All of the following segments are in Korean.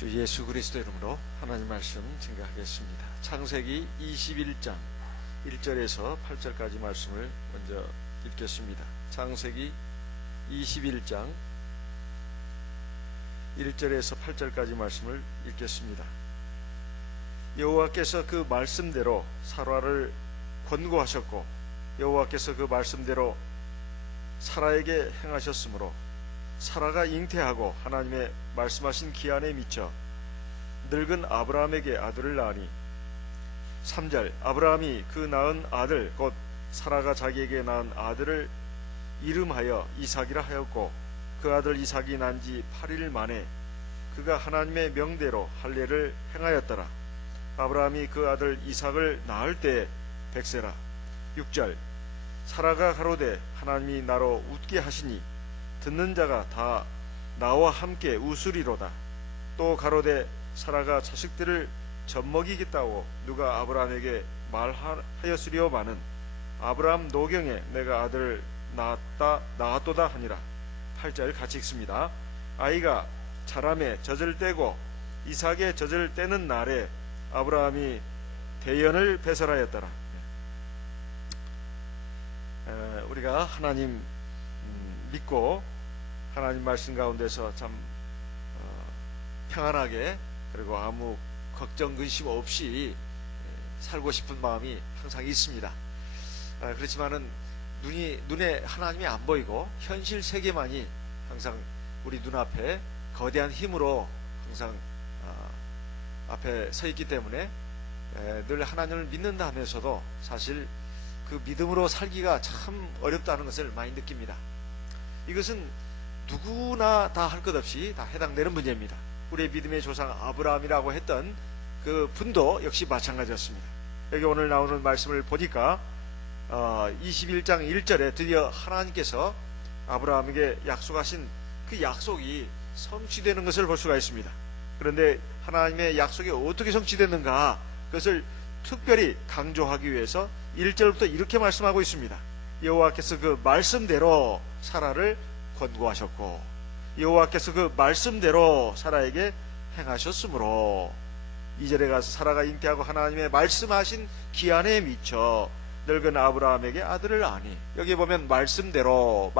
주 예수 그리스도 이름으로 하나님 말씀 증거하겠습니다. 창세기 21장 1절에서 8절까지 말씀을 먼저 읽겠습니다. 창세기 21장 1절에서 8절까지 말씀을 읽겠습니다. 여호와께서 그 말씀대로 사라를 권고하셨고 여호와께서 그 말씀대로 사라에게 행하셨으므로 사라가 잉태하고 하나님의 말씀하신 기한에 미쳐 늙은 아브라함에게 아들을 낳으니 3절 아브라함이 그 낳은 아들 곧 사라가 자기에게 낳은 아들을 이름하여 이삭이라 하였고 그 아들 이삭이 난 지 8일 만에 그가 하나님의 명대로 할례를 행하였더라. 아브라함이 그 아들 이삭을 낳을 때에 100세라. 6절 사라가 가로되 하나님이 나로 웃게 하시니 듣는 자가 다 나와 함께 웃으리로다. 또 가로되 사라가 자식들을 젖먹이겠다고 누가 아브라함에게 말하였으리오마는 아브라함 노경에 내가 아들을 낳았도다 하니라. 8절 같이 읽습니다. 아이가 자람에 젖을 떼고 이삭의 젖을 떼는 날에 아브라함이 대연을 배설하였더라. 우리가 하나님 믿고 하나님 말씀 가운데서 참 평안하게 그리고 아무 걱정 근심 없이 살고 싶은 마음이 항상 있습니다. 그렇지만은 눈에 하나님이 안 보이고 현실 세계만이 항상 우리 눈앞에 거대한 힘으로 항상 앞에 서 있기 때문에 늘 하나님을 믿는다 하면서도 사실 그 믿음으로 살기가 참 어렵다는 것을 많이 느낍니다. 이것은 누구나 다 할 것 없이 다 해당되는 문제입니다. 우리의 믿음의 조상 아브라함이라고 했던 그 분도 역시 마찬가지였습니다. 여기 오늘 나오는 말씀을 보니까 21장 1절에 드디어 하나님께서 아브라함에게 약속하신 그 약속이 성취되는 것을 볼 수가 있습니다. 그런데 하나님의 약속이 어떻게 성취됐는가 그것을 특별히 강조하기 위해서 1절부터 이렇게 말씀하고 있습니다. 여호와께서 그 말씀대로 사라를 권고하셨고 여호와께서 그 말씀대로 사라에게 행하셨으므로 2절에 가서 사라가 잉태하고 하나님의 말씀하신 기한에 미쳐 늙은 아브라함에게 아들을 낳으니 여기 보면 말씀대로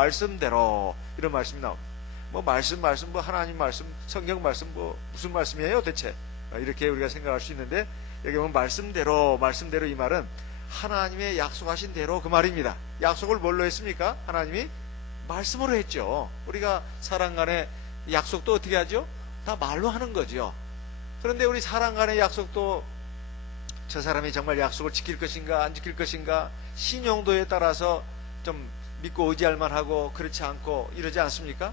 이런 말씀이 나옵니다. 뭐 말씀 뭐 하나님 말씀 성경 말씀 뭐 무슨 말씀이에요 대체 이렇게 우리가 생각할 수 있는데 여기 보면 말씀대로 이 말은 하나님의 약속하신 대로 그 말입니다. 약속을 뭘로 했습니까? 하나님이 말씀으로 했죠. 우리가 사람 간의 약속도 어떻게 하죠? 다 말로 하는 거죠. 그런데 우리 사람 간의 약속도 저 사람이 정말 약속을 지킬 것인가 안 지킬 것인가 신용도에 따라서 좀 믿고 의지할 만하고 그렇지 않고 이러지 않습니까?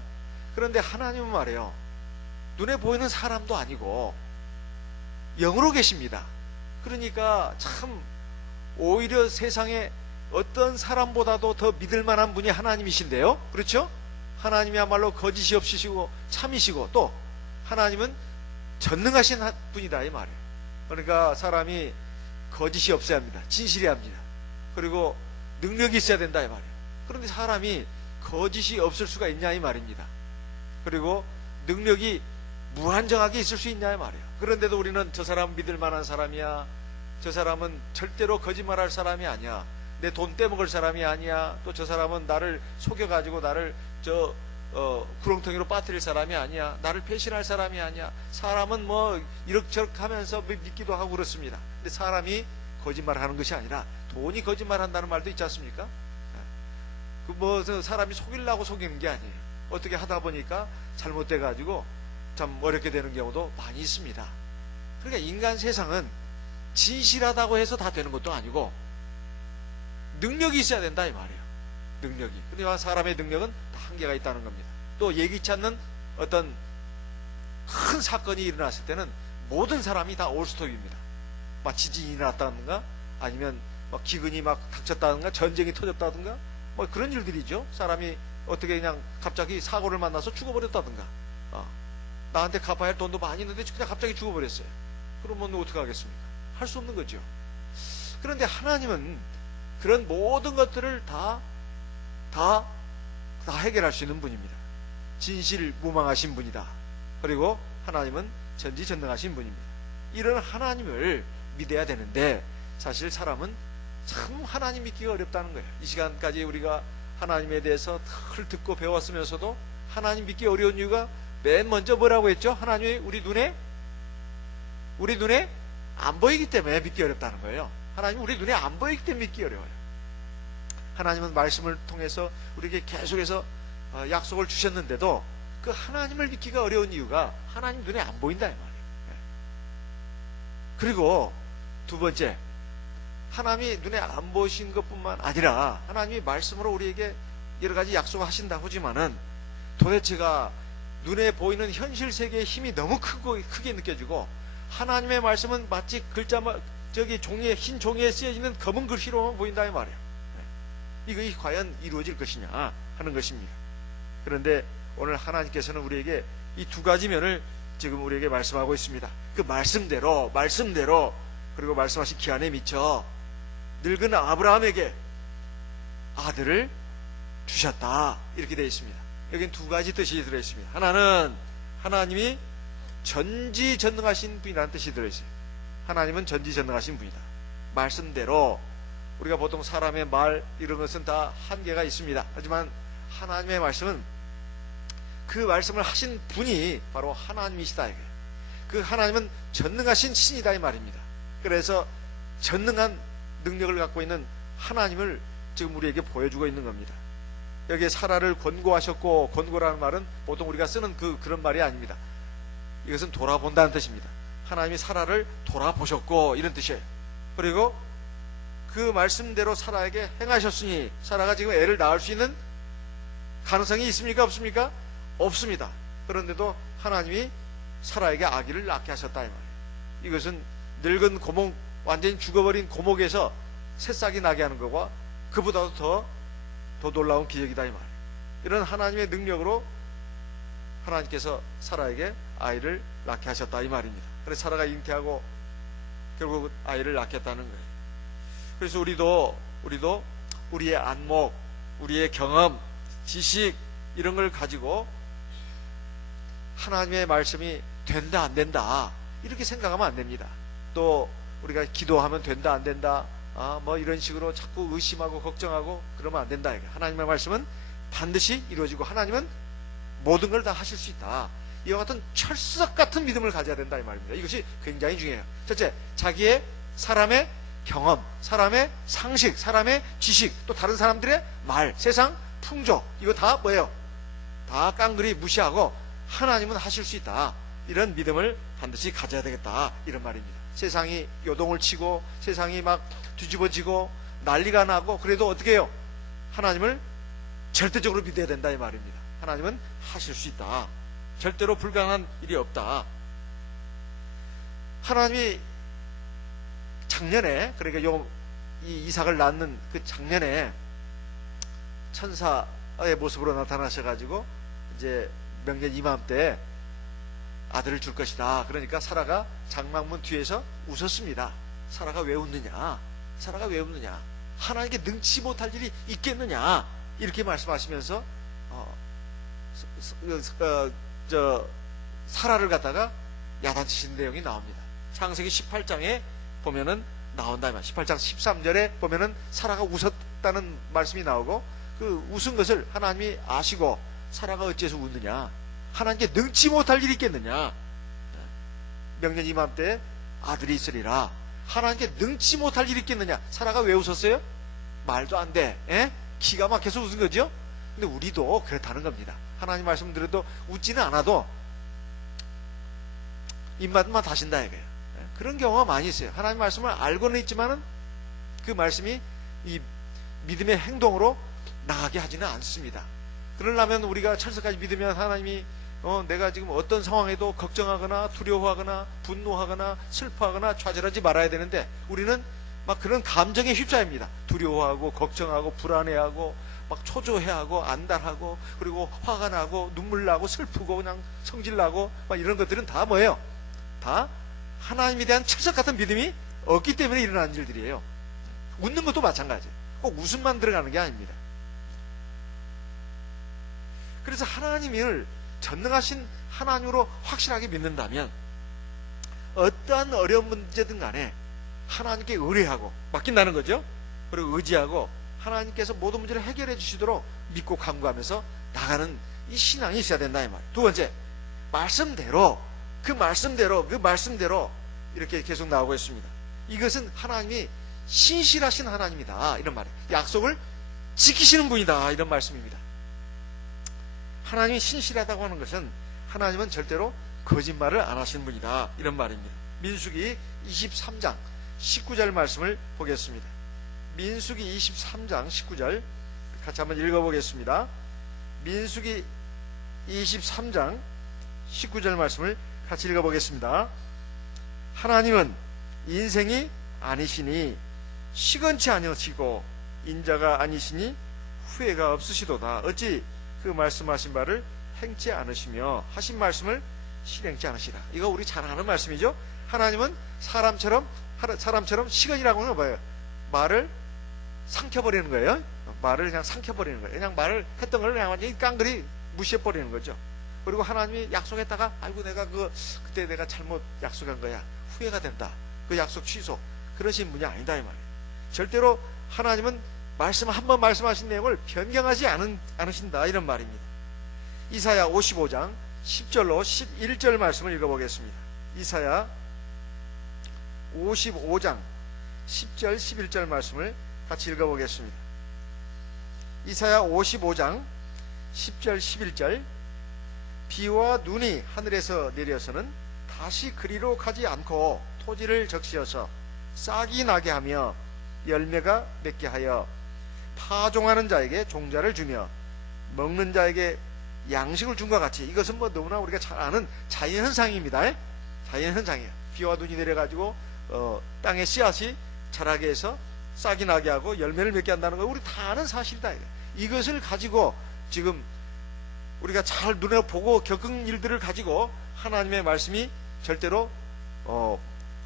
그런데 하나님은 말이에요. 눈에 보이는 사람도 아니고 영으로 계십니다. 그러니까 참 오히려 세상에 어떤 사람보다도 더 믿을 만한 분이 하나님이신데요. 그렇죠? 하나님이야말로 거짓이 없으시고 참이시고 또 하나님은 전능하신 분이다 이 말이에요. 그러니까 사람이 거짓이 없어야 합니다. 진실해야 합니다. 그리고 능력이 있어야 된다 이 말이에요. 그런데 사람이 거짓이 없을 수가 있냐 이 말입니다. 그리고 능력이 무한정하게 있을 수 있냐 이 말이에요. 그런데도 우리는 저 사람 믿을 만한 사람이야. 저 사람은 절대로 거짓말할 사람이 아니야. 내 돈 떼먹을 사람이 아니야. 또 저 사람은 나를 속여가지고 나를 구렁텅이로 빠뜨릴 사람이 아니야. 나를 배신할 사람이 아니야. 사람은 뭐 이럭저럭 하면서 믿기도 하고 그렇습니다. 근데 사람이 거짓말하는 것이 아니라 돈이 거짓말한다는 말도 있지 않습니까? 그 뭐 사람이 속이려고 속이는 게 아니에요. 어떻게 하다 보니까 잘못돼가지고 참 어렵게 되는 경우도 많이 있습니다. 그러니까 인간 세상은 진실하다고 해서 다 되는 것도 아니고 능력이 있어야 된다 이 말이에요. 능력이. 그러니까 사람의 능력은 다 한계가 있다는 겁니다. 또 예기치 않는 어떤 큰 사건이 일어났을 때는 모든 사람이 다 올스톱입니다. 막 지진이 났다든가 아니면 막 기근이 막 닥쳤다든가 전쟁이 터졌다든가 뭐 그런 일들이죠. 사람이 어떻게 그냥 갑자기 사고를 만나서 죽어버렸다든가 나한테 갚아야 할 돈도 많이 있는데 그냥 갑자기 죽어버렸어요. 그러면 어떻게 하겠습니까? 할 수 없는 거죠. 그런데 하나님은 그런 모든 것들을 다 해결할 수 있는 분입니다. 진실무망하신 분이다. 그리고 하나님은 전지전능하신 분입니다. 이런 하나님을 믿어야 되는데 사실 사람은 참 하나님 믿기가 어렵다는 거예요. 이 시간까지 우리가 하나님에 대해서 늘 듣고 배웠으면서도 하나님 믿기 어려운 이유가 맨 먼저 뭐라고 했죠? 하나님이 우리 눈에 안 보이기 때문에 믿기 어렵다는 거예요. 하나님 우리 눈에 안 보이기 때문에 믿기 어려워요. 하나님은 말씀을 통해서 우리에게 계속해서 약속을 주셨는데도 그 하나님을 믿기가 어려운 이유가 하나님 눈에 안 보인다 이 말이에요. 그리고 두 번째, 하나님이 눈에 안 보이신 것뿐만 아니라 하나님이 말씀으로 우리에게 여러 가지 약속을 하신다고 하지만은 도대체가 눈에 보이는 현실 세계의 힘이 너무 크게 느껴지고 하나님의 말씀은 마치 종이에, 흰 종이에 쓰여지는 검은 글씨로만 보인다 이 말이에요. 이것이 과연 이루어질 것이냐 하는 것입니다. 그런데 오늘 하나님께서는 우리에게 이 두 가지 면을 지금 우리에게 말씀하고 있습니다. 그 말씀대로 그리고 말씀하신 기한에 미쳐 늙은 아브라함에게 아들을 주셨다 이렇게 되어 있습니다. 여기는 두 가지 뜻이 들어있습니다. 하나는 하나님이 전지전능하신 분이라는 뜻이 들어있어요. 하나님은 전지전능하신 분이다. 말씀대로 우리가 보통 사람의 말 이런 것은 다 한계가 있습니다. 하지만 하나님의 말씀은 그 말씀을 하신 분이 바로 하나님이시다 이거예요. 그 하나님은 전능하신 신이다 이 말입니다. 그래서 전능한 능력을 갖고 있는 하나님을 지금 우리에게 보여주고 있는 겁니다. 여기에 사라를 권고하셨고, 권고라는 말은 보통 우리가 쓰는 그런 말이 아닙니다. 이것은 돌아본다는 뜻입니다. 하나님이 사라를 돌아보셨고 이런 뜻이에요. 그리고 그 말씀대로 사라에게 행하셨으니 사라가 지금 애를 낳을 수 있는 가능성이 있습니까? 없습니까? 없습니다. 그런데도 하나님이 사라에게 아기를 낳게 하셨다 이 말이에요. 이것은 늙은 고목, 완전히 죽어버린 고목에서 새싹이 나게 하는 것과 그보다도 더 놀라운 기적이다 이 말이에요. 이런 하나님의 능력으로 하나님께서 사라에게 아이를 낳게 하셨다 이 말입니다. 그래서 사라가 잉태하고 결국 아이를 낳겠다는 거예요. 그래서 우리도 우리의 안목, 우리의 경험, 지식 이런 걸 가지고 하나님의 말씀이 된다 안 된다 이렇게 생각하면 안 됩니다. 또 우리가 기도하면 된다 안 된다 뭐 이런 식으로 자꾸 의심하고 걱정하고 그러면 안 된다. 하나님의 말씀은 반드시 이루어지고 하나님은 모든 걸 다 하실 수 있다. 이와 같은 철석 같은 믿음을 가져야 된다 이 말입니다. 이것이 굉장히 중요해요. 첫째, 사람의 경험, 사람의 상식, 사람의 지식, 또 다른 사람들의 말, 세상 풍조 이거 다 뭐예요? 다 깡그리 무시하고 하나님은 하실 수 있다. 이런 믿음을 반드시 가져야 되겠다 이런 말입니다. 세상이 요동을 치고 세상이 막 뒤집어지고 난리가 나고 그래도 어떻게 해요? 하나님을 절대적으로 믿어야 된다 이 말입니다. 하나님은 하실 수 있다. 절대로 불가능한 일이 없다. 하나님이 작년에 그러니까 이 이삭을 낳는 그 작년에 천사의 모습으로 나타나셔가지고 이제 명년 이맘때 아들을 줄 것이다. 그러니까 사라가 장막문 뒤에서 웃었습니다. 사라가 왜 웃느냐? 하나님께 능치 못할 일이 있겠느냐? 이렇게 말씀하시면서 사라를 갖다가 야단치신 내용이 나옵니다. 창세기 18장에 보면은 나온다. 18장 13절에 보면은 사라가 웃었다는 말씀이 나오고 그 웃은 것을 하나님이 아시고 사라가 어째서 웃느냐? 하나님께 능치 못할 일이 있겠느냐? 명년 이맘때 아들이 있으리라. 하나님께 능치 못할 일이 있겠느냐? 사라가 왜 웃었어요? 말도 안 돼. 기가 막혀서 웃은 거죠? 근데 우리도 그렇다는 겁니다. 하나님 말씀 들어도 웃지는 않아도 입맛만 다신다 이거예요. 그런 경우가 많이 있어요. 하나님 말씀을 알고는 있지만은 그 말씀이 이 믿음의 행동으로 나가게 하지는 않습니다. 그러려면 우리가 철석까지 믿으면 하나님이 내가 지금 어떤 상황에도 걱정하거나 두려워하거나 분노하거나 슬퍼하거나 좌절하지 말아야 되는데 우리는 막 그런 감정에 휩싸입니다. 두려워하고 걱정하고 불안해하고 막 초조해하고 안달하고 그리고 화가 나고 눈물 나고 슬프고 그냥 성질나고 막 이런 것들은 다 뭐예요? 다 하나님에 대한 철석 같은 믿음이 없기 때문에 일어나는 일들이에요. 웃는 것도 마찬가지예요. 꼭 웃음만 들어가는 게 아닙니다. 그래서 하나님을 전능하신 하나님으로 확실하게 믿는다면 어떠한 어려운 문제든 간에 하나님께 의뢰하고 맡긴다는 거죠. 그리고 의지하고 하나님께서 모든 문제를 해결해 주시도록 믿고 간구하면서 나가는 이 신앙이 있어야 된다 이 말이에요. 두 번째, 말씀대로 그 말씀대로 이렇게 계속 나오고 있습니다. 이것은 하나님이 신실하신 하나님이다 이런 말이에요. 약속을 지키시는 분이다 이런 말씀입니다. 하나님이 신실하다고 하는 것은 하나님은 절대로 거짓말을 안 하시는 분이다 이런 말입니다. 민수기 23장 19절 말씀을 보겠습니다. 민수기 23장 19절 같이 한번 읽어보겠습니다. 민수기 23장 19절 말씀을 같이 읽어보겠습니다. 하나님은 인생이 아니시니 시건치 아니시고 인자가 아니시니 후회가 없으시도다. 어찌 그 말씀하신 바를 행치 않으시며 하신 말씀을 실행치 않으시라. 이거 우리 잘 아는 말씀이죠. 하나님은 사람처럼 시건이라고 하는 거예요. 말을 삼켜버리는 거예요. 말을 그냥 삼켜버리는 거예요. 그냥 말을 했던 걸 그냥 완전히 깡그리 무시해버리는 거죠. 그리고 하나님이 약속했다가 아이고 내가 그때 내가 잘못 약속한 거야. 후회가 된다. 그 약속 취소. 그러신 분이 아니다 이 말이에요. 절대로 하나님은 한번 말씀하신 내용을 변경하지 않으신다 이런 말입니다. 이사야 55장 10절로 11절 말씀을 읽어보겠습니다. 이사야 55장 10절 11절 말씀을 같이 읽어보겠습니다. 이사야 55장 10절 11절 비와 눈이 하늘에서 내려서는 다시 그리로 가지 않고 토지를 적시어서 싹이 나게 하며 열매가 맺게 하여 파종하는 자에게 종자를 주며 먹는 자에게 양식을 준 것 같이. 이것은 뭐 너무나 우리가 잘 아는 자연현상입니다. 자연현상이에요. 비와 눈이 내려가지고 땅에 씨앗이 자라게 해서 싹이 나게 하고 열매를 맺게 한다는 거 우리 다 아는 사실이다. 이것을 가지고 지금 우리가 잘 눈에 보고 겪은 일들을 가지고 하나님의 말씀이 절대로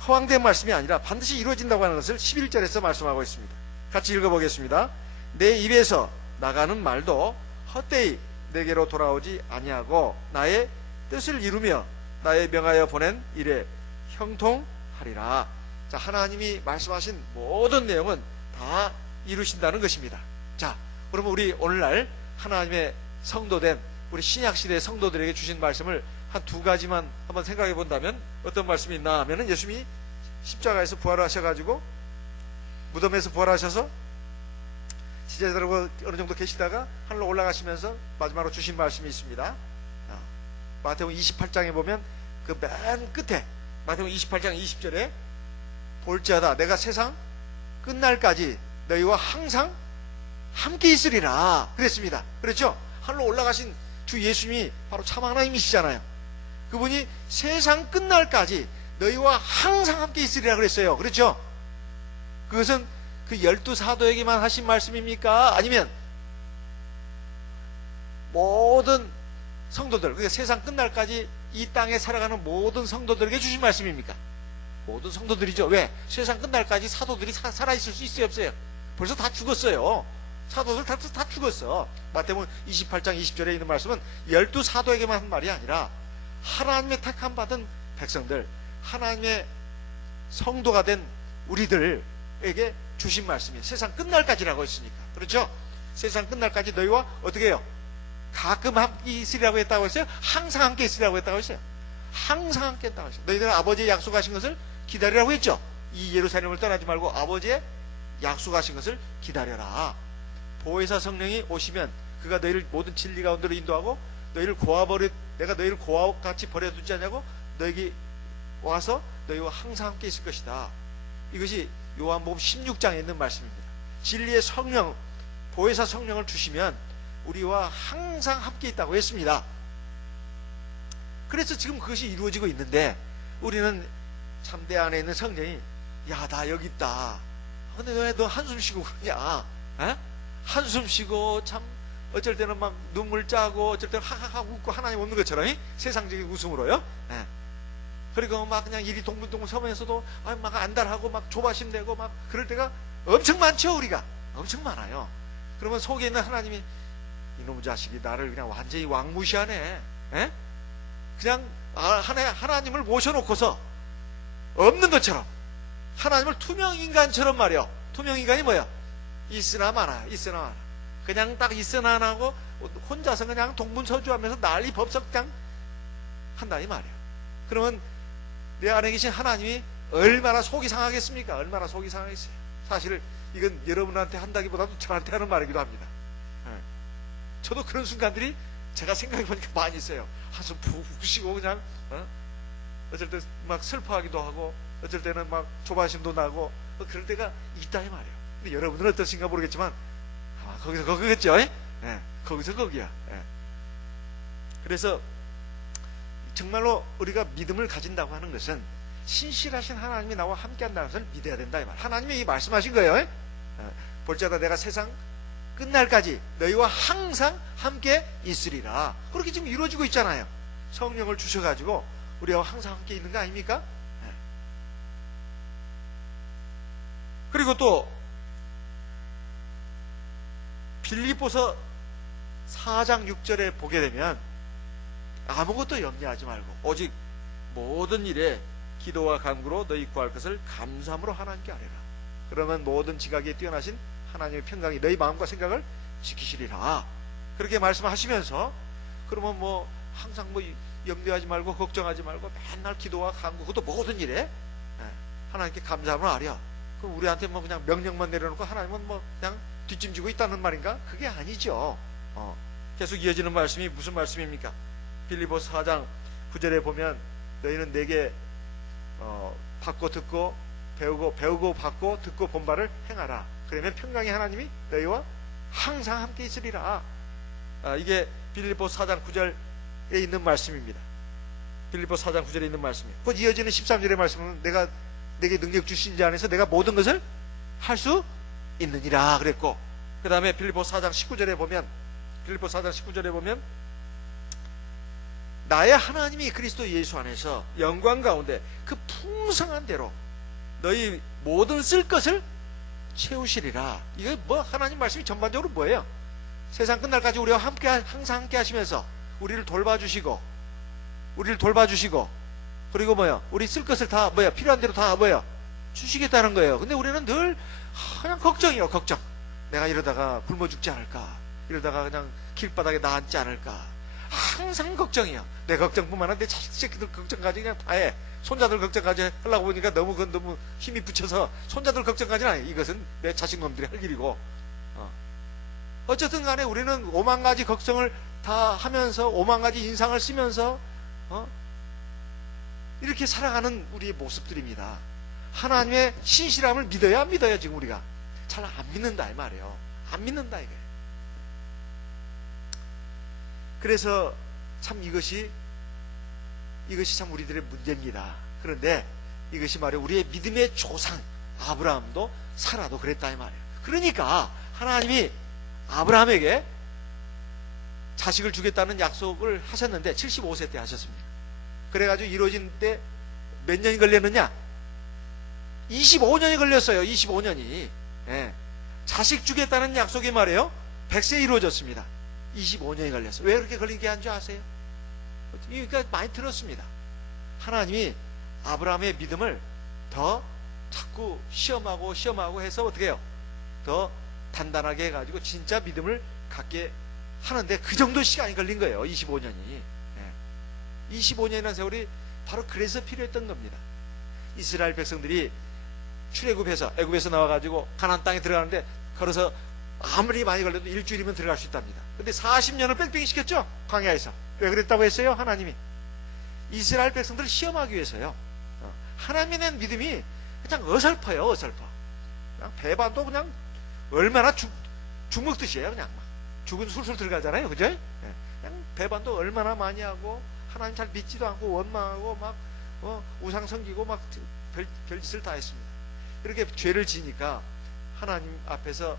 허황된 말씀이 아니라 반드시 이루어진다고 하는 것을 11절에서 말씀하고 있습니다. 같이 읽어보겠습니다. 내 입에서 나가는 말도 헛되이 내게로 돌아오지 아니하고 나의 뜻을 이루며 나의 명하여 보낸 일에 형통하리라. 자, 하나님이 말씀하신 모든 내용은 다 이루신다는 것입니다. 자, 그러면 우리 오늘날 하나님의 성도된 우리 신약시대 성도들에게 주신 말씀을 한 두 가지만 한번 생각해 본다면 어떤 말씀이 있나 하면은 예수님이 십자가에서 부활하셔가지고 무덤에서 부활하셔서 지제자들하고 어느 정도 계시다가 하늘로 올라가시면서 마지막으로 주신 말씀이 있습니다. 마태복음 28장에 보면 그 맨 끝에 마태복음 28장 20절에 볼지어다 내가 세상 끝날까지 너희와 항상 함께 있으리라 그랬습니다. 그렇죠? 하늘로 올라가신 주 예수님이 바로 참 하나님이시잖아요. 그분이 세상 끝날까지 너희와 항상 함께 있으리라 그랬어요. 그렇죠? 그것은 그 12사도에게만 하신 말씀입니까? 아니면 모든 성도들, 그러니까 세상 끝날까지 이 땅에 살아가는 모든 성도들에게 주신 말씀입니까? 모든 성도들이죠. 왜? 세상 끝날까지 사도들이 살아있을 수 있어요? 없어요? 벌써 다 죽었어요. 사도들 다 죽었어. 마태복음 28장 20절에 있는 말씀은 12사도에게만 한 말이 아니라 하나님의 택함 받은 백성들, 하나님의 성도가 된 우리들에게 주신 말씀이에요. 세상 끝날까지라고 했으니까. 그렇죠? 세상 끝날까지 너희와 어떻게 해요? 가끔 함께 있으리라고 했다고 했어요? 항상 함께 있으리라고 했다고 했어요? 항상 함께 했다고 했어요. 너희들은 아버지의 약속하신 것을 기다리라고 했죠? 이 예루살렘을 떠나지 말고 아버지의 약속하신 것을 기다려라. 보혜사 성령이 오시면 그가 너희를 모든 진리 가운데로 인도하고 내가 너희를 고아와 같이 버려두지 않냐고 너희에게 와서 너희와 항상 함께 있을 것이다. 이것이 요한복음 16장에 있는 말씀입니다. 진리의 성령, 보혜사 성령을 주시면 우리와 항상 함께 있다고 했습니다. 그래서 지금 그것이 이루어지고 있는데 우리는 참 내 안에 있는 성령이 야, 나 여기 있다. 근데 왜 너 한숨 쉬고 그러냐? 에? 한숨 쉬고 참 어쩔 때는 막 눈물 짜고 어쩔 때는 하하하 웃고 하나님 없는 것처럼 세상적인 웃음으로요. 예. 그리고 막 그냥 일이 동글동글 서면서도 막 안달하고 막 조바심 내고 막 그럴 때가 엄청 많죠. 우리가 엄청 많아요. 그러면 속에 있는 하나님이 이놈의 자식이 나를 그냥 완전히 왕무시하네. 예? 그냥 하나님을 모셔놓고서 없는 것처럼 하나님을 투명인간처럼 말이요. 투명인간이 뭐야? 있으나 마나 있으나 마나 그냥 딱 있으나 안 하고 혼자서 그냥 동분서주하면서 난리 법석 그냥 한다 이 말이에요. 그러면 내 안에 계신 하나님이 얼마나 속이 상하겠습니까? 얼마나 속이 상하겠어요. 사실 이건 여러분한테 한다기보다도 저한테 하는 말이기도 합니다. 저도 그런 순간들이 제가 생각해보니까 많이 있어요. 한숨 푹 쉬고 그냥 어쩔 때 막 슬퍼하기도 하고 어쩔 때는 막 조바심도 나고 그럴 때가 있다 이 말이에요. 근데 여러분은 어떠신가 모르겠지만 아마 거기서 거기겠죠. 거기서 거기야. 그래서 정말로 우리가 믿음을 가진다고 하는 것은 신실하신 하나님이 나와 함께한다는 것을 믿어야 된다 이 말. 하나님이 이 말씀하신 거예요. 볼지어다 내가 세상 끝날까지 너희와 항상 함께 있으리라. 그렇게 지금 이루어지고 있잖아요. 성령을 주셔가지고 우리와 항상 함께 있는 거 아닙니까? 그리고 또 빌립보서 4장 6절에 보게 되면 아무것도 염려하지 말고 오직 모든 일에 기도와 간구로 너희 구할 것을 감사함으로 하나님께 아뢰라. 그러면 모든 지각에 뛰어나신 하나님의 평강이 너희 마음과 생각을 지키시리라. 그렇게 말씀하시면서 그러면 뭐 항상 뭐 염려하지 말고 걱정하지 말고 맨날 기도와 간구 그것도 모든 일에 하나님께 감사함으로 아뢰라. 그럼 우리한테 뭐 그냥 명령만 내려놓고 하나님은 뭐 그냥 뒷짐지고 있다는 말인가? 그게 아니죠. 계속 이어지는 말씀이 무슨 말씀입니까? 빌립보서 4장 9절에 보면 너희는 내게 받고 듣고 배우고 받고 듣고 본 바를 행하라. 그러면 평강의 하나님이 너희와 항상 함께 있으리라. 이게 빌립보서 4장 9절에 있는 말씀입니다. 빌립보서 4장 9절에 있는 말씀이에요. 그 이어지는 13절의 말씀은 내가 내게 능력 주신 자 안에서 내가 모든 것을 할 수 있느니라 그랬고, 그 다음에 빌립보서 4장 19절에 보면 나의 하나님이 그리스도 예수 안에서 영광 가운데 그 풍성한 대로 너희 모든 쓸 것을 채우시리라. 이거 뭐 하나님 말씀이 전반적으로 뭐예요? 세상 끝날까지 우리와 함께 항상 함께 하시면서 우리를 돌봐주시고 그리고 뭐야? 우리 쓸 것을 다 뭐야? 필요한 대로 다 뭐야? 주시겠다는 거예요. 근데 우리는 늘 그냥 걱정이요, 걱정. 내가 이러다가 굶어 죽지 않을까? 이러다가 그냥 길바닥에 나앉지 않을까? 항상 걱정이야. 내 걱정뿐만 아니라 내 자식 새끼들 걱정까지 그냥 다 해. 손자들 걱정까지 하려고 보니까 너무 힘이 붙여서 손자들 걱정까지는 아니에요. 이것은 내 자식 놈들이 할 일이고. 어쨌든 간에 우리는 오만 가지 걱정을 다 하면서 오만 가지 인상을 쓰면서 이렇게 살아가는 우리의 모습들입니다. 하나님의 신실함을 믿어야 안 믿어야 지금 우리가 잘 안 믿는다 이 말이에요. 안 믿는다 이거예요. 그래서 참 이것이 참 우리들의 문제입니다. 그런데 이것이 말이에요. 우리의 믿음의 조상 아브라함도 사라도 그랬다 이 말이에요. 그러니까 하나님이 아브라함에게 자식을 주겠다는 약속을 하셨는데 75세 때 하셨습니다. 그래가지고 이루어진 때 몇 년이 걸렸느냐? 25년이 걸렸어요. 25년이. 예. 자식 주겠다는 약속이 말이에요. 100세에 이루어졌습니다. 25년이 걸렸어요. 왜 그렇게 걸리게 한 줄 아세요? 그러니까 많이 들었습니다. 하나님이 아브라함의 믿음을 더 자꾸 시험하고 해서 어떻게 해요? 더 단단하게 해가지고 진짜 믿음을 갖게 하는데 그 정도 시간이 걸린 거예요. 25년이. 25년이라는 세월이 바로 그래서 필요했던 겁니다. 이스라엘 백성들이 출애굽해서 애굽에서 나와가지고 가나안 땅에 들어가는데 걸어서 아무리 많이 걸려도 일주일이면 들어갈 수 있답니다. 근데 40년을 뺑뺑이 시켰죠. 광야에서. 왜 그랬다고 했어요? 하나님이 이스라엘 백성들을 시험하기 위해서요. 하나님에 대한 믿음이 그냥 어설퍼요. 어설퍼. 그냥 배반도 그냥 얼마나 죽먹듯이에요. 그냥 막 죽은 술술 들어가잖아요. 그죠? 그냥 배반도 얼마나 많이 하고 하나님 잘 믿지도 않고 원망하고 막 우상 섬기고 막 별짓을 다 했습니다. 이렇게 죄를 지니까 하나님 앞에서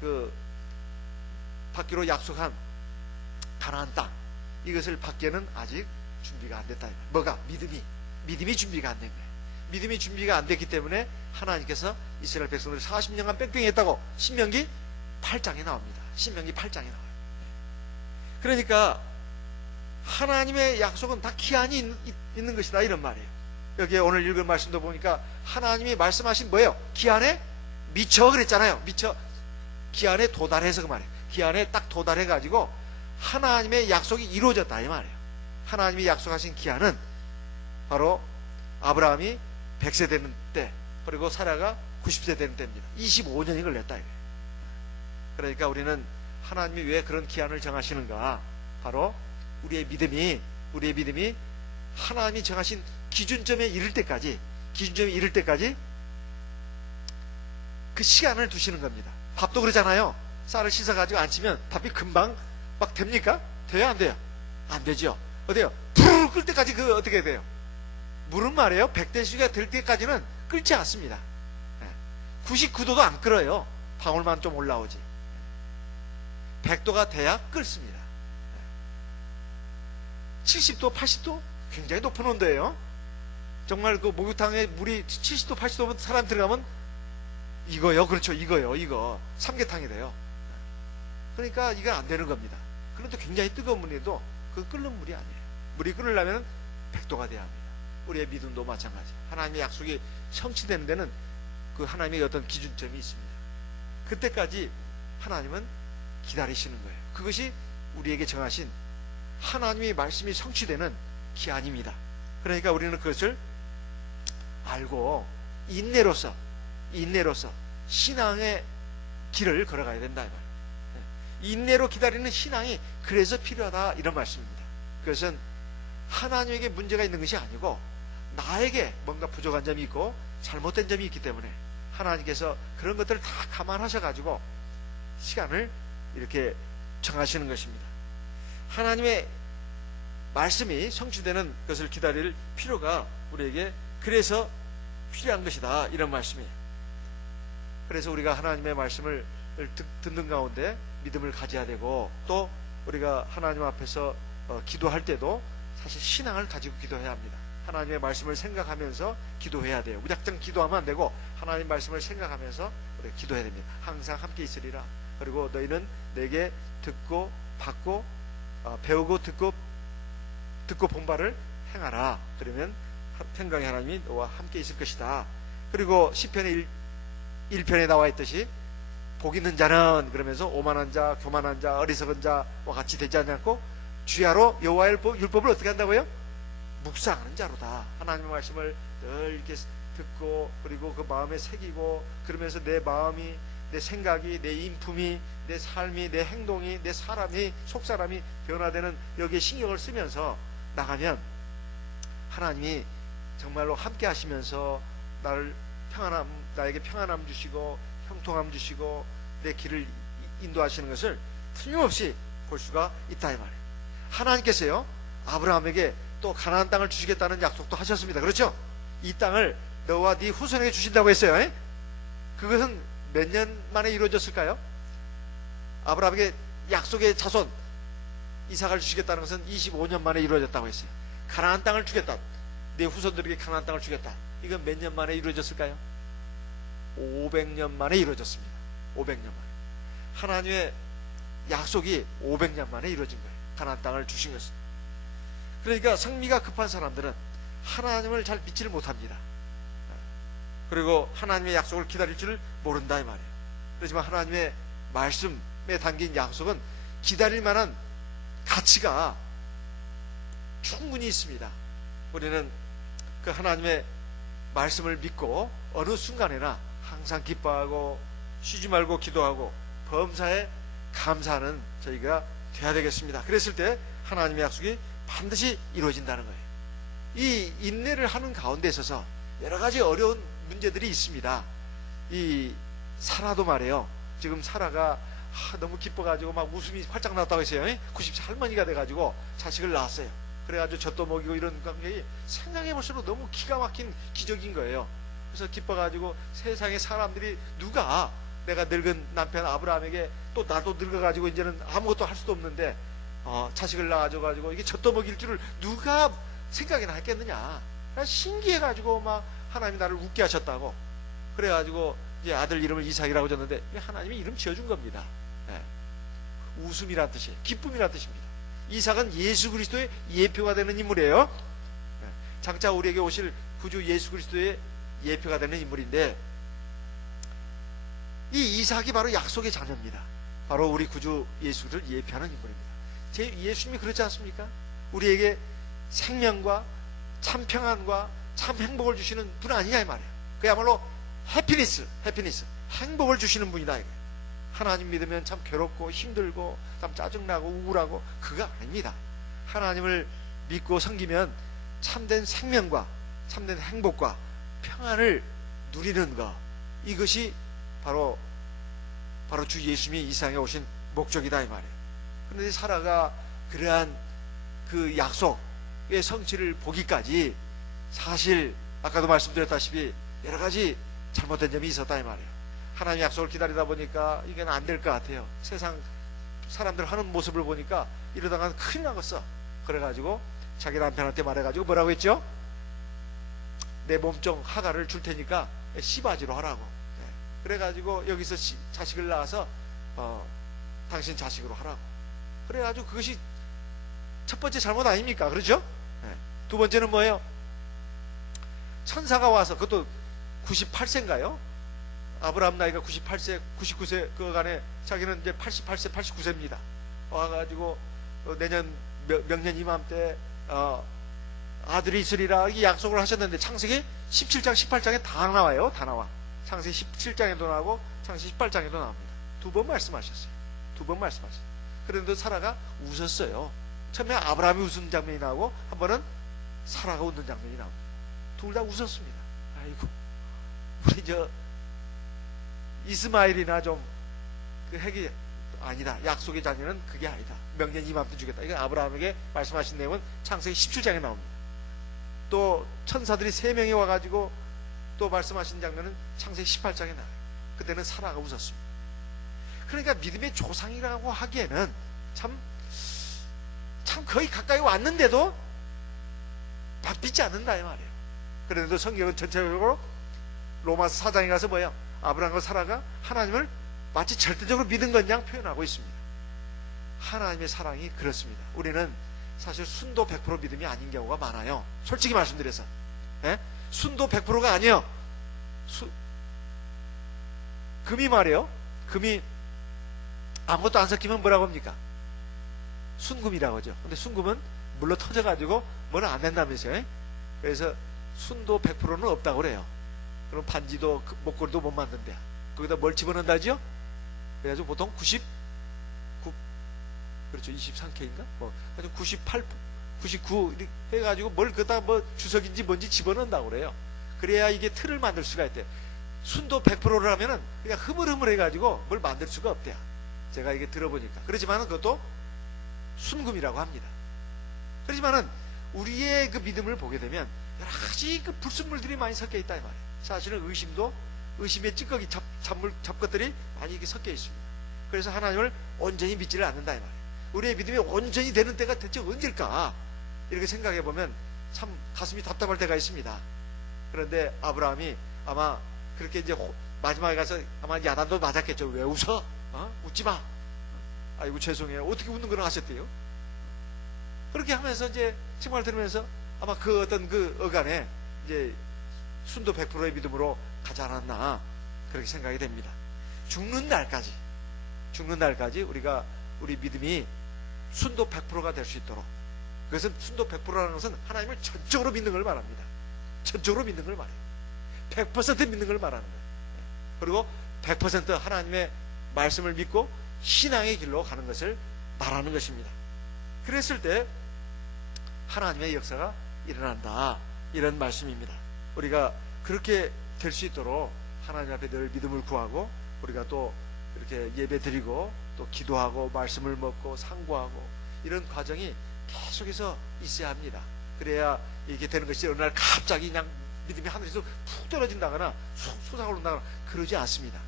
그 받기로 약속한 가나안 땅 이것을 받기에는 아직 준비가 안 됐다. 뭐가? 믿음이 준비가 안 된 거예요. 믿음이 준비가 안 됐기 때문에 하나님께서 이스라엘 백성들을 40년간 뺑뺑이 했다고 신명기 8장에 나옵니다. 신명기 8장에 나와요. 그러니까 하나님의 약속은 다 기한이 있는 것이다 이런 말이에요. 여기에 오늘 읽은 말씀도 보니까 하나님이 말씀하신 뭐예요? 기한에 미쳐 그랬잖아요. 미쳐, 기한에 도달해서 그 말이에요. 기한에 딱 도달해가지고 하나님의 약속이 이루어졌다 이 말이에요. 하나님이 약속하신 기한은 바로 아브라함이 100세 되는 때, 그리고 사라가 90세 되는 때입니다. 25년이 걸렸다 이거예요. 그러니까 우리는 하나님이 왜 그런 기한을 정하시는가? 바로 우리의 믿음이 하나님이 정하신 기준점에 이를 때까지 그 시간을 두시는 겁니다. 밥도 그러잖아요. 쌀을 씻어가지고 안 치면 밥이 금방 막 됩니까? 돼요? 안 돼요? 안 되죠. 어때요? 불 끓을 때까지 그 어떻게 돼요? 물은 말이에요. 100대수가 될 때까지는 끓지 않습니다. 99도도 안 끓어요. 방울만 좀 올라오지. 100도가 돼야 끓습니다. 70도, 80도 굉장히 높은 온도예요. 정말 그 목욕탕에 물이 70도, 80도 사람 들어가면 이거요. 그렇죠. 이거 삼계탕이 돼요. 그러니까 이건 안 되는 겁니다. 그런데 굉장히 뜨거운 물에도 그 끓는 물이 아니에요. 물이 끓으려면 100도가 돼야 합니다. 우리의 믿음도 마찬가지. 하나님의 약속이 성취되는 데는 그 하나님의 어떤 기준점이 있습니다. 그때까지 하나님은 기다리시는 거예요. 그것이 우리에게 정하신 하나님의 말씀이 성취되는 기한입니다. 그러니까 우리는 그것을 알고 인내로서 신앙의 길을 걸어가야 된다 이 말이에요. 인내로 기다리는 신앙이 그래서 필요하다 이런 말씀입니다. 그것은 하나님에게 문제가 있는 것이 아니고 나에게 뭔가 부족한 점이 있고 잘못된 점이 있기 때문에 하나님께서 그런 것들을 다 감안하셔가지고 시간을 이렇게 정하시는 것입니다. 하나님의 말씀이 성취되는 것을 기다릴 필요가 우리에게 그래서 필요한 것이다 이런 말씀이에요. 그래서 우리가 하나님의 말씀을 듣는 가운데 믿음을 가져야 되고, 또 우리가 하나님 앞에서 기도할 때도 사실 신앙을 가지고 기도해야 합니다. 하나님의 말씀을 생각하면서 기도해야 돼요. 무작정 기도하면 안 되고 하나님 말씀을 생각하면서 우리가 기도해야 됩니다. 항상 함께 있으리라. 그리고 너희는 내게 듣고 받고 배우고 듣고 본 바를 행하라. 그러면 평강의 하나님이 너와 함께 있을 것이다. 그리고 시편의 1편에 나와 있듯이 복 있는 자는 그러면서 오만한 자, 교만한 자, 어리석은 자와 같이 되지 않고 주야로 여호와의 율법을 어떻게 한다고요? 묵상하는 자로다. 하나님의 말씀을 늘 이렇게 듣고 그리고 그 마음에 새기고, 그러면서 내 마음이, 내 생각이, 내 인품이, 내 삶이, 내 행동이, 내 사람이, 속사람이 변화되는 여기에 신경을 쓰면서 나가면 하나님이 정말로 함께 하시면서 나에게 평안함 주시고 형통함 주시고 내 길을 인도하시는 것을 틀림없이 볼 수가 있다 이 말이에요. 하나님께서요 아브라함에게 또 가나안 땅을 주시겠다는 약속도 하셨습니다. 그렇죠? 이 땅을 너와 네 후손에게 주신다고 했어요. 그것은 몇 년 만에 이루어졌을까요? 아브라함에게 약속의 자손 이삭을 주시겠다는 것은 25년 만에 이루어졌다고 했어요. 가나안 땅을 주겠다, 네 후손들에게 가나안 땅을 주겠다, 이건 몇 년 만에 이루어졌을까요? 500년 만에 이루어졌습니다. 500년 만에. 하나님의 약속이 500년 만에 이루어진 거예요. 가나안 땅을 주신 것은. 그러니까 성미가 급한 사람들은 하나님을 잘 믿지를 못합니다. 그리고 하나님의 약속을 기다릴 줄 모른다 이 말이에요. 그렇지만 하나님의 말씀에 담긴 약속은 기다릴 만한 가치가 충분히 있습니다. 우리는 그 하나님의 말씀을 믿고 어느 순간에나 항상 기뻐하고 쉬지 말고 기도하고 범사에 감사하는 저희가 돼야 되겠습니다. 그랬을 때 하나님의 약속이 반드시 이루어진다는 거예요. 이 인내를 하는 가운데 있어서 여러 가지 어려운 문제들이 있습니다. 이 사라도 말이에요. 지금 사라가 너무 기뻐가지고 막 웃음이 활짝 났다고 했어요. 90세 할머니가 돼가지고 자식을 낳았어요. 그래가지고 젖도 먹이고 이런 관계가 생각해볼수록 너무 기가 막힌 기적인 거예요. 그래서 기뻐가지고 세상의 사람들이 누가 내가 늙은 남편 아브라함에게 또 나도 늙어가지고 이제는 아무것도 할 수도 없는데 자식을 낳아줘가지고 이게 젖도 먹일 줄을 누가 생각이나 했겠느냐. 신기해가지고 막 하나님이 나를 웃게 하셨다고. 그래가지고 이제 아들 이름을 이삭이라고 줬는데 하나님이 이름 지어준 겁니다. 웃음이란 뜻이에요. 기쁨이란 뜻입니다. 이삭은 예수 그리스도의 예표가 되는 인물이에요. 장차 우리에게 오실 구주 예수 그리스도의 예표가 되는 인물인데, 이 이삭이 바로 약속의 자녀입니다. 바로 우리 구주 예수를 예표하는 인물입니다. 예수님이 그렇지 않습니까? 우리에게 생명과 참 평안과 참 행복을 주시는 분 아니냐 이 말이에요. 그야말로 해피니스, 행복을 주시는 분이다 이거예요. 하나님 믿으면 참 괴롭고 힘들고 참 짜증나고 우울하고 그거 아닙니다. 하나님을 믿고 섬기면 참된 생명과 참된 행복과 평안을 누리는 것, 이것이 바로 주 예수님이 이 세상에 오신 목적이다 이 말이에요. 그런데 사라가 그러한 그 약속의 성취를 보기까지 사실 아까도 말씀드렸다시피 여러 가지 잘못된 점이 있었다 이 말이에요. 하나님 약속을 기다리다 보니까 이건 안 될 것 같아요. 세상 사람들 하는 모습을 보니까 이러다가 큰일 나겠어. 그래가지고 자기 남편한테 말해가지고 뭐라고 했죠? 내 몸종 하가를 줄 테니까 씨바지로 하라고. 그래가지고 여기서 자식을 낳아서 당신 자식으로 하라고. 그래가지고 그것이 첫 번째 잘못 아닙니까? 그렇죠? 두 번째는 뭐예요? 천사가 와서, 그것도 98세인가요? 아브라함 나이가 98세, 99세 그간에 자기는 이제 88세, 89세입니다. 와가지고 내년 명년 이맘때 아들이 있으리라 이 약속을 하셨는데 창세기 17장, 18장에 다 나와요. 다 나와. 창세기 17장에도 나오고 창세기 18장에도 나옵니다. 두 번 말씀하셨어요. 두 번 말씀하셨어요. 그런데 사라가 웃었어요. 처음에 아브라함이 웃은 장면이 나오고 한 번은 사라가 웃는 장면이 나옵니다. 둘 다 웃었습니다. 아이고, 우리 이스마엘이나 좀 그 핵이 아니다. 약속의 자녀는 그게 아니다. 명년 이맘때 주겠다. 이건 아브라함에게 말씀하신 내용은 창세기 17장에 나옵니다. 또 천사들이 3명이 와가지고 또 말씀하신 장면은 창세기 18장에 나와요. 그때는 사라가 웃었습니다. 그러니까 믿음의 조상이라고 하기에는 참 거의 가까이 왔는데도 바뀌지 않는다 이 말이에요. 그런데도 성경은 전체적으로 로마서 4장에 가서 뭐예요? 아브라함과 사라가 하나님을 마치 절대적으로 믿은 것 양 표현하고 있습니다. 하나님의 사랑이 그렇습니다. 우리는 사실 순도 100% 믿음이 아닌 경우가 많아요. 솔직히 말씀드려서 순도 100%가 아니에요. 금이 말이에요. 금이 아무것도 안 섞이면 뭐라고 합니까? 순금이라고 하죠. 근데 순금은 물로 터져가지고 뭐는 안 된다면서요. 그래서 순도 100%는 없다고 그래요. 그럼 반지도 목걸이도 못 만든대. 거기다 뭘 집어넣는다죠? 그래가지고 보통 99, 그렇죠, 23K인가? 뭐 98, 99 이렇게 해가지고 뭘 그다 뭐 주석인지 뭔지 집어넣는다고 그래요. 그래야 이게 틀을 만들 수가 있대. 순도 100%를 하면은 그냥 흐물흐물 해가지고 뭘 만들 수가 없대요. 제가 이게 들어보니까. 그렇지만은 그것도 순금이라고 합니다. 그렇지만은 우리의 그 믿음을 보게 되면 여러 가지 그 불순물들이 많이 섞여 있다 이 말이에요. 사실은 의심의 찌꺼기 잡것들이 많이 이렇게 섞여 있습니다. 그래서 하나님을 온전히 믿지를 않는다 이 말이에요. 우리의 믿음이 온전히 되는 때가 대체 언제일까? 이렇게 생각해 보면 참 가슴이 답답할 때가 있습니다. 그런데 아브라함이 아마 그렇게 이제 마지막에 가서 아마 야단도 맞았겠죠. 왜 웃어? 웃지 마. 아이고 죄송해요. 어떻게 웃는 거를 하셨대요? 그렇게 하면서 이제 정말 들으면서 아마 그 어떤 그 어간에 이제 순도 100%의 믿음으로 가지 않았나 그렇게 생각이 됩니다. 죽는 날까지 우리가 우리 믿음이 순도 100%가 될 수 있도록, 그것은 순도 100%라는 것은 하나님을 전적으로 믿는 걸 말합니다. 전적으로 믿는 걸 말해요. 100% 믿는 걸 말하는 거예요. 그리고 100% 하나님의 말씀을 믿고 신앙의 길로 가는 것을 말하는 것입니다. 그랬을 때 하나님의 역사가 일어난다, 이런 말씀입니다. 우리가 그렇게 될 수 있도록 하나님 앞에 늘 믿음을 구하고 우리가 또 이렇게 예배 드리고 또 기도하고 말씀을 먹고 상고하고 이런 과정이 계속해서 있어야 합니다. 그래야 이렇게 되는 것이 어느 날 갑자기 그냥 믿음이 하늘에서 푹 떨어진다거나 솟아오른다거나 그러지 않습니다.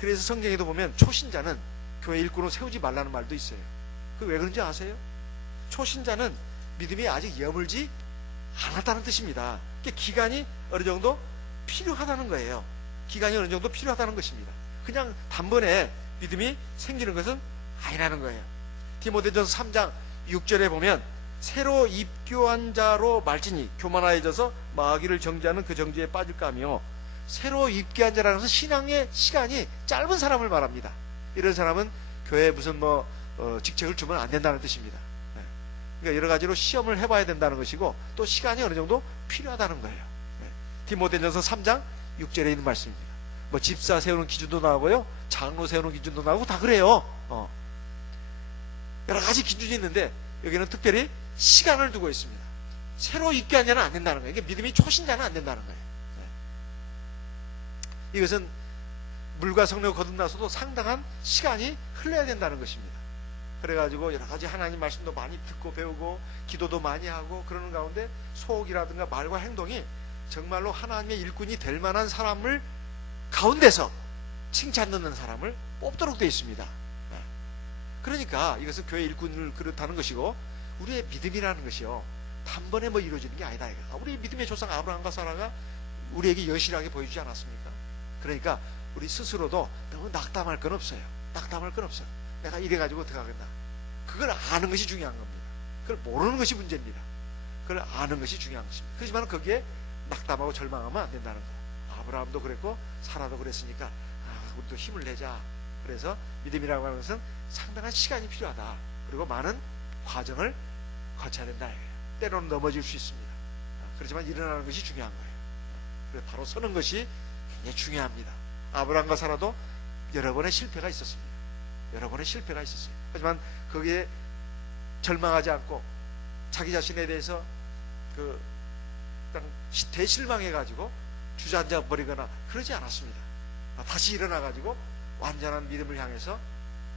그래서 성경에도 보면 초신자는 교회 일꾼으로 세우지 말라는 말도 있어요. 그 왜 그런지 아세요? 초신자는 믿음이 아직 여물지 않았다는 뜻입니다. 기간이 어느 정도 필요하다는 거예요. 기간이 어느 정도 필요하다는 것입니다. 그냥 단번에 믿음이 생기는 것은 아니라는 거예요. 디모데전서 3장 6절에 보면 새로 입교한 자로 말지니 교만하여져서 마귀를 정죄하는 그 정죄에 빠질까 하며 새로 입게 한 자라는 것은 신앙의 시간이 짧은 사람을 말합니다. 이런 사람은 교회에 무슨 직책을 주면 안 된다는 뜻입니다. 그러니까 여러 가지로 시험을 해봐야 된다는 것이고 또 시간이 어느 정도 필요하다는 거예요. 디모데전서 3장 6절에 있는 말씀입니다. 집사 세우는 기준도 나오고요, 장로 세우는 기준도 나오고 다 그래요. 여러 가지 기준이 있는데 여기는 특별히 시간을 두고 있습니다. 새로 입게 한 자는 안 된다는 거예요. 이게 믿음이 초신자는 안 된다는 거예요. 이것은 물과 성령을 거듭나서도 상당한 시간이 흘러야 된다는 것입니다. 그래가지고 여러 가지 하나님 말씀도 많이 듣고 배우고 기도도 많이 하고 그러는 가운데 속이라든가 말과 행동이 정말로 하나님의 일꾼이 될 만한 사람을 가운데서 칭찬 듣는 사람을 뽑도록 되어 있습니다. 그러니까 이것은 교회 일꾼을 그렇다는 것이고, 우리의 믿음이라는 것이요 단번에 이루어지는 게 아니다. 우리 믿음의 조상 아브라함과 사라가 우리에게 여실하게 보여주지 않았습니까? 그러니까 우리 스스로도 너무 낙담할 건 없어요. 낙담할 건 없어요. 내가 이래가지고 어떻게 하겠나. 그걸 아는 것이 중요한 겁니다. 그걸 모르는 것이 문제입니다. 그걸 아는 것이 중요한 것입니다. 그렇지만 거기에 낙담하고 절망하면 안 된다는 거예요. 아브라함도 그랬고 사라도 그랬으니까 우리도 힘을 내자. 그래서 믿음이라고 하는 것은 상당한 시간이 필요하다. 그리고 많은 과정을 거쳐야 된다. 때로는 넘어질 수 있습니다. 그렇지만 일어나는 것이 중요한 거예요. 그래서 바로 서는 것이 굉장히 중요합니다. 아브라함과 사라도 여러 번의 실패가 있었습니다. 여러 번의 실패가 있었어요. 하지만 거기에 절망하지 않고 자기 자신에 대해서 대실망해가지고 주저앉아 버리거나 그러지 않았습니다. 다시 일어나가지고 완전한 믿음을 향해서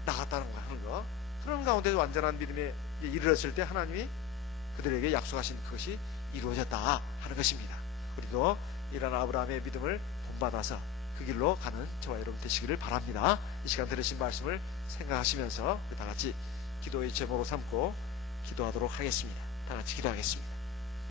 나갔다는 거 하는 거. 그런 가운데 완전한 믿음에 이르렀을 때 하나님이 그들에게 약속하신 그것이 이루어졌다 하는 것입니다. 우리도 이런 아브라함의 믿음을 본받아서 그 길로 가는 저와 여러분 되시기를 바랍니다. 이 시간 들으신 말씀을 생각하시면서 다 같이 기도의 제목으로 삼고 기도하도록 하겠습니다. 다 같이 기도하겠습니다.